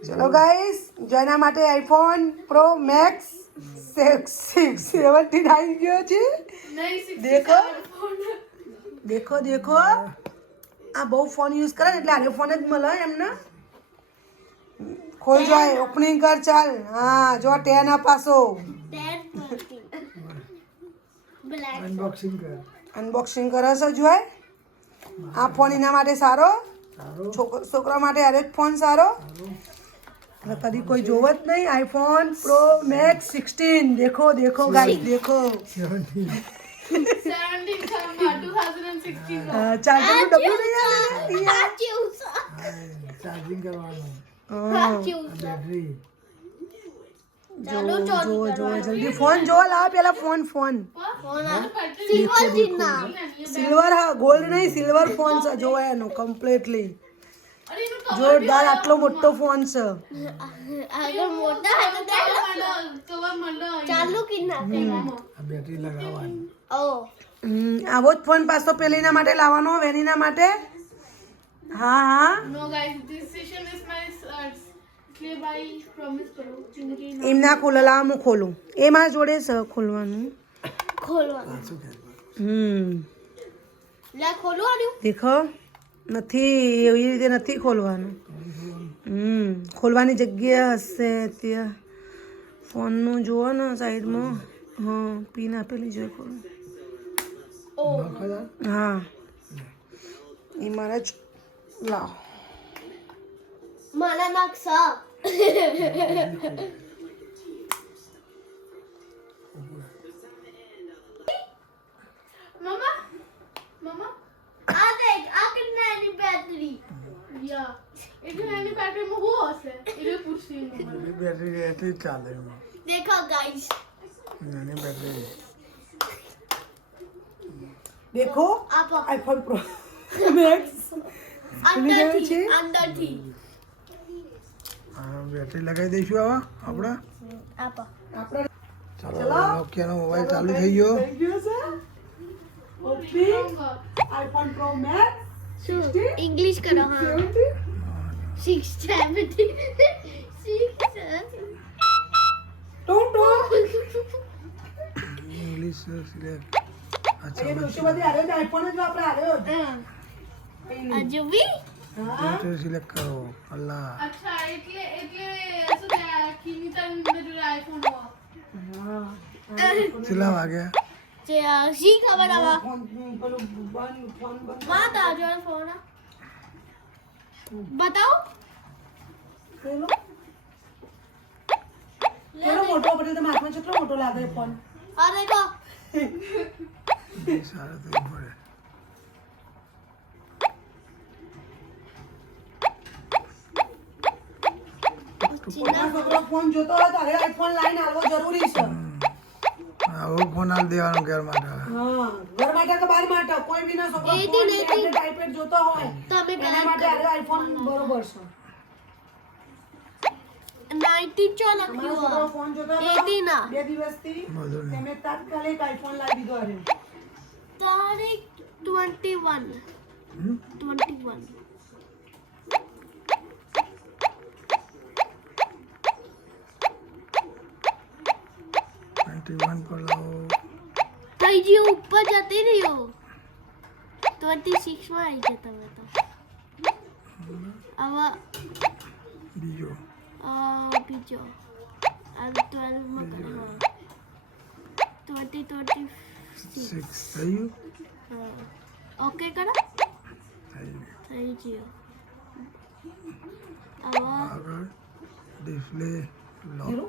ચલો ગાઈસ જેના માટે આઈફોન પ્રો મેક્સ 17 આવી ગયો છે દેખો દેખો દેખો આ બહુ ફોન યુઝ કરે એટલે આને ફોન જ મળે એમને ખોલ જાય ઓપનિંગ કર ચાલ હા જો 10 પાસો અનબોક્સિંગ કરે છે જોય આ ફોન એના માટે સારો છોકરા માટે આ ફોન સારો कभी कोई जोवत नहीं आईफोन प्रो मैक्स 16 देखो देखो गाइस देखो 17 चार्जर में डब्बू नहीं है चार्जिंग करवाना बैटरी जो जो जो जल्दी फोन जो ला पहला फोन फोन सिल्वर हाँ गोल्ड नहीं सिल्वर फोन से जो है नो कम्प्लीटली જોરદાર આટલો મોટો ફોન છે અગર મોટા હે તો ચાલુ કી ના બેટરી લગાવવાની ઓ આવો જ ફોન પાછો પેલીના માટે લાવવાનો વેનીના માટે હા હા no guys this session is my clear by promise કરો જિંદગી એમ ના ખોલે લાવ હું ખોલું એ મારા જોડે છે ખોલવાનું લે ખોલવાનું દેખો નથી એવી રીતે નથી ખોલવાનું ખોલવાની જગ્યા હશે ત્યાં ફોનનું જુઓ ને સાઈડમાં હા પિન આપેલી જોઈએ ખોલો હા એ મારે જ લાવ મારા નકશા મમ્મા મમ્મા આ દેખ આ કિતના ની બેટરી યા એટલે એની બેટરીમાં હું હશે એટલે પૂછતી હું બેટરી એટલી જ ચાલે देखो गाइस નાની બેટરી देखो आप आईफोन प्रो मैक्स अंदर છે? थी अंदर थी આ બેટરી લગાવી દઈશું હવે આપણે आप આપણે ચાલો નોકિયાનો મોબાઈલ ચાલુ થઈ ગયો થઈ ગયો છે opening iPhone Pro Max 16 English करो हाँ 17 6 ટોમ ટોમ ઇંગ્લિશ સિલેક્ટ અચ્છા એ દોસ્તો બધી આરે આઈફોન જ આપણે આરે अजू भी હા બેટરી સિલેક્ટ કરો અલ્લાહ અચ્છા એટલે એટલે શું કે કિનિતા અંદર આઈફોન હો હા કેટલા વાગ્યા सी खबर आवा ફોન પેલું બંધ ફોન બંધ बात आ जाओ फोन बताओ પેલો પેલો મોટો પડે તો હાથમાં કેટલો મોટો લાગે ફોન और देखो સારા તો પડે છોકરો ફોન જોતો હોય તો હવે આઈફોન લાઈન આવવો જરૂરી છે આવો ફોન આલ દેવાનો ઘર માટે હા ઘર માટે કે બહાર માટે કોઈ બી ના છોકરો એટી ફોન એટી. ટાઈપેડ જોતો હોય તમે એના માટે હવે આઈફોન બરોબર છે 90 चो અમારો છોકરો लख्यो ફોન જોતો હતો 80 ના 2 દિવસથી બધું નહીં તમે તાત્કાલિક આઈફોન લાવી દીધો અરે तारीख 21 21 91 પર લાવો भाई जी ऊपर जाते नहीं हो 26 में आई जता मैं तो अब બીજો बीजो अब 12 में कर हाँ 2026 6 થયું हाँ ओके करो થયું थैंक यू अब આગળ ડિસ્પ્લે લોક હીરો